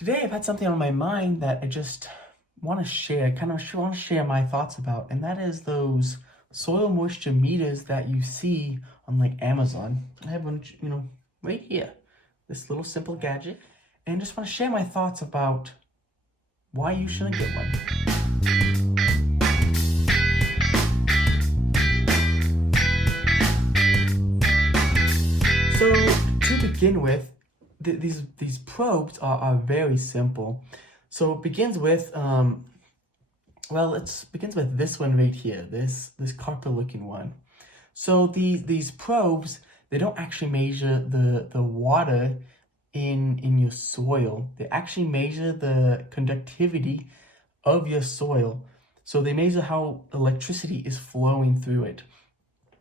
Today I've had something on my mind that I just want to share, kind of want to share my thoughts about, and that is those soil moisture meters that you see on like Amazon. I have one, right here, this little simple gadget, and just want to share my thoughts about why you shouldn't get one. So to begin with, these probes are very simple. So it begins with it begins with this one right here, this copper looking one. So these probes, they don't actually measure the water in your soil. They actually measure the conductivity of your soil. So they measure how electricity is flowing through it.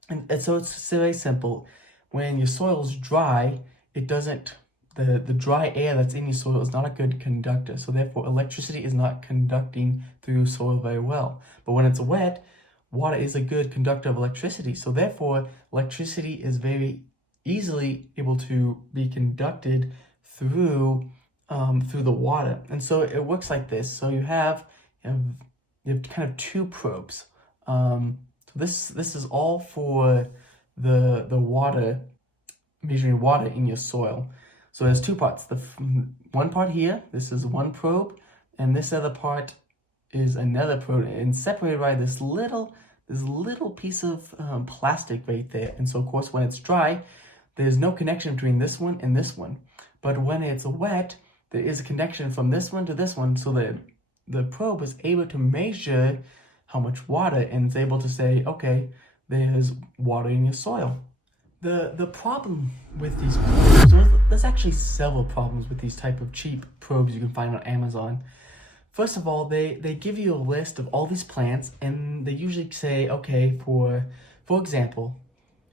And so it's very simple. When your soil's dry, it doesn't, the dry air that's in your soil is not a good conductor. So therefore, electricity is not conducting through soil very well. But when it's wet, water is a good conductor of electricity. So therefore, electricity is very easily able to be conducted through the water. And so it works like this. So you have kind of two probes. So this is all for the water, measuring water in your soil. So there's two parts. The one part here, this is one probe, and this other part is another probe, and separated by this little piece of plastic right there. And so of course, when it's dry, there's no connection between this one and this one. But when it's wet, there is a connection from this one to this one, so that the probe is able to measure how much water, and it's able to say, okay, there's water in your soil. The problem with these probes, there's actually several problems with these type of cheap probes you can find on Amazon. First of all, they give you a list of all these plants, and they usually say, okay, for example,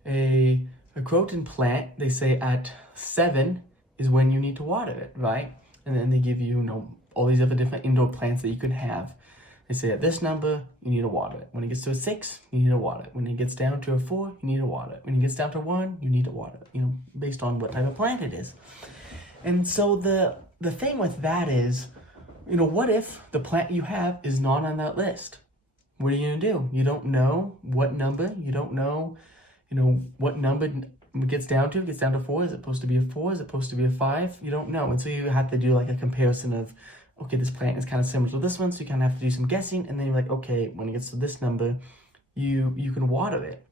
a croton plant, they say at 7 is when you need to water it, right? And then they give you, all these other different indoor plants that you can have. They say at this number, you need to water it. When it gets to a 6, you need to water it. When it gets down to a 4, you need to water it. When it gets down to 1, you need to water it, based on what type of plant it is. And so the thing with that is, what if the plant you have is not on that list? What are you going to do? You don't know what number. You don't know, what number it gets down to. It gets down to 4. Is it supposed to be a 4? Is it supposed to be a 5? You don't know. And so you have to do like a comparison of, okay, this plant is kind of similar to this one, so you kind of have to do some guessing, and then you're like, okay, when it gets to this number, you can water it.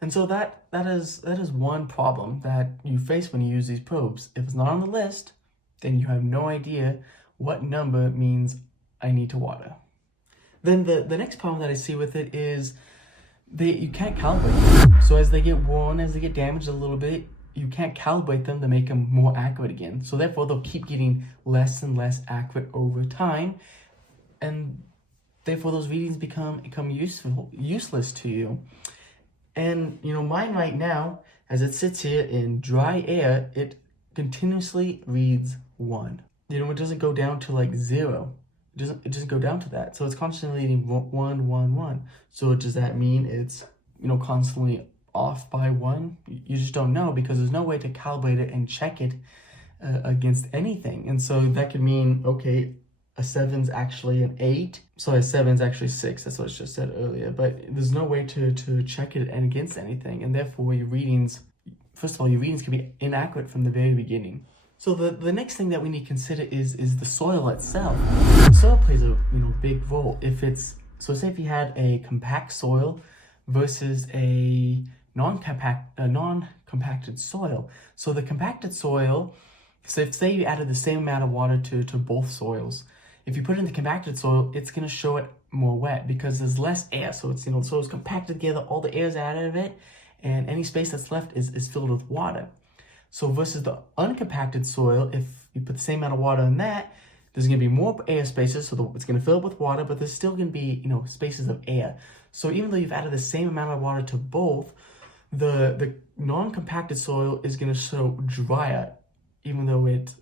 And so that is one problem that you face when you use these probes. If it's not on the list, then you have no idea what number means I need to water. Then the next problem that I see with it is you can't calibrate them. So as they get worn, as they get damaged a little bit, you can't calibrate them to make them more accurate again. So therefore, they'll keep getting less and less accurate over time, and therefore those readings become useless to you. And mine right now, as it sits here in dry air, it continuously reads 1. It doesn't go down to like 0. It doesn't go down to that. So it's constantly reading 1, 1, 1. So does that mean it's constantly off by 1? You just don't know, because there's no way to calibrate it and check it against anything. And so that could mean, okay, a 7's actually an 8. So a 7's actually 6. That's what I just said earlier. But there's no way to check it against anything. And therefore your readings can be inaccurate from the very beginning. So the next thing that we need to consider is the soil itself. The soil plays a big role. So say if you had a compact soil versus a non-compacted soil. So the compacted soil, say you added the same amount of water to both soils. If you put it in the compacted soil, it's going to show it more wet because there's less air. So it's so it's compacted together, all the air is out of it, and any space that's left is filled with water. So versus the uncompacted soil, if you put the same amount of water in that, there's going to be more air spaces, so it's going to fill up with water, but there's still going to be spaces of air. So even though you've added the same amount of water to both, the non-compacted soil is going to show drier, even though it's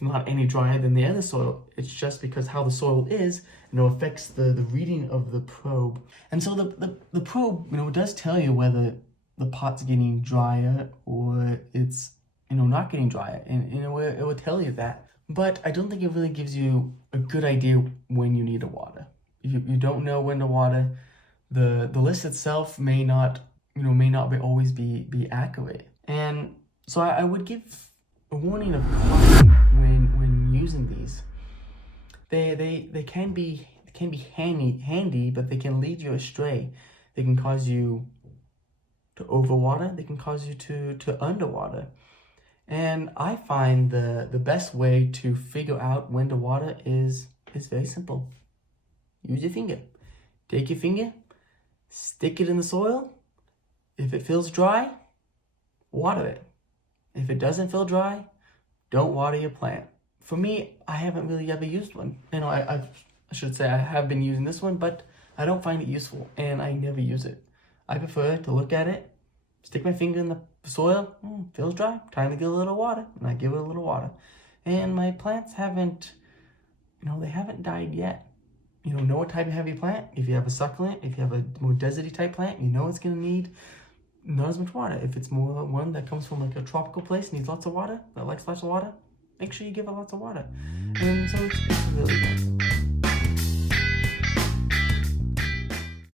not any drier than the other soil. It's just because how the soil is, affects the reading of the probe. And so the probe, does tell you whether the pot's getting drier or it's, not getting drier. And, it will tell you that. but I don't think it really gives you a good idea when you need to water. You don't know when to water. The list itself may not always be accurate. And so I would give a warning of caution when using these. They can be handy, but they can lead you astray. They can cause you to overwater. They can cause you to underwater. And I find the best way to figure out when to water is very simple. Use your finger. Take your finger, stick it in the soil. If it feels dry, water it. If it doesn't feel dry, don't water your plant. For me, I haven't really ever used one. I should say I have been using this one, but I don't find it useful, and I never use it. I prefer to look at it, stick my finger in the soil, feels dry, time to give it a little water, and I give it a little water. And my plants haven't died yet. Know what type of heavy plant. If you have a succulent, if you have a more deserty type plant, it's gonna need not as much water. If it's more one that comes from like a tropical place, needs lots of water, that likes lots of water, make sure you give it lots of water. And so it's really good.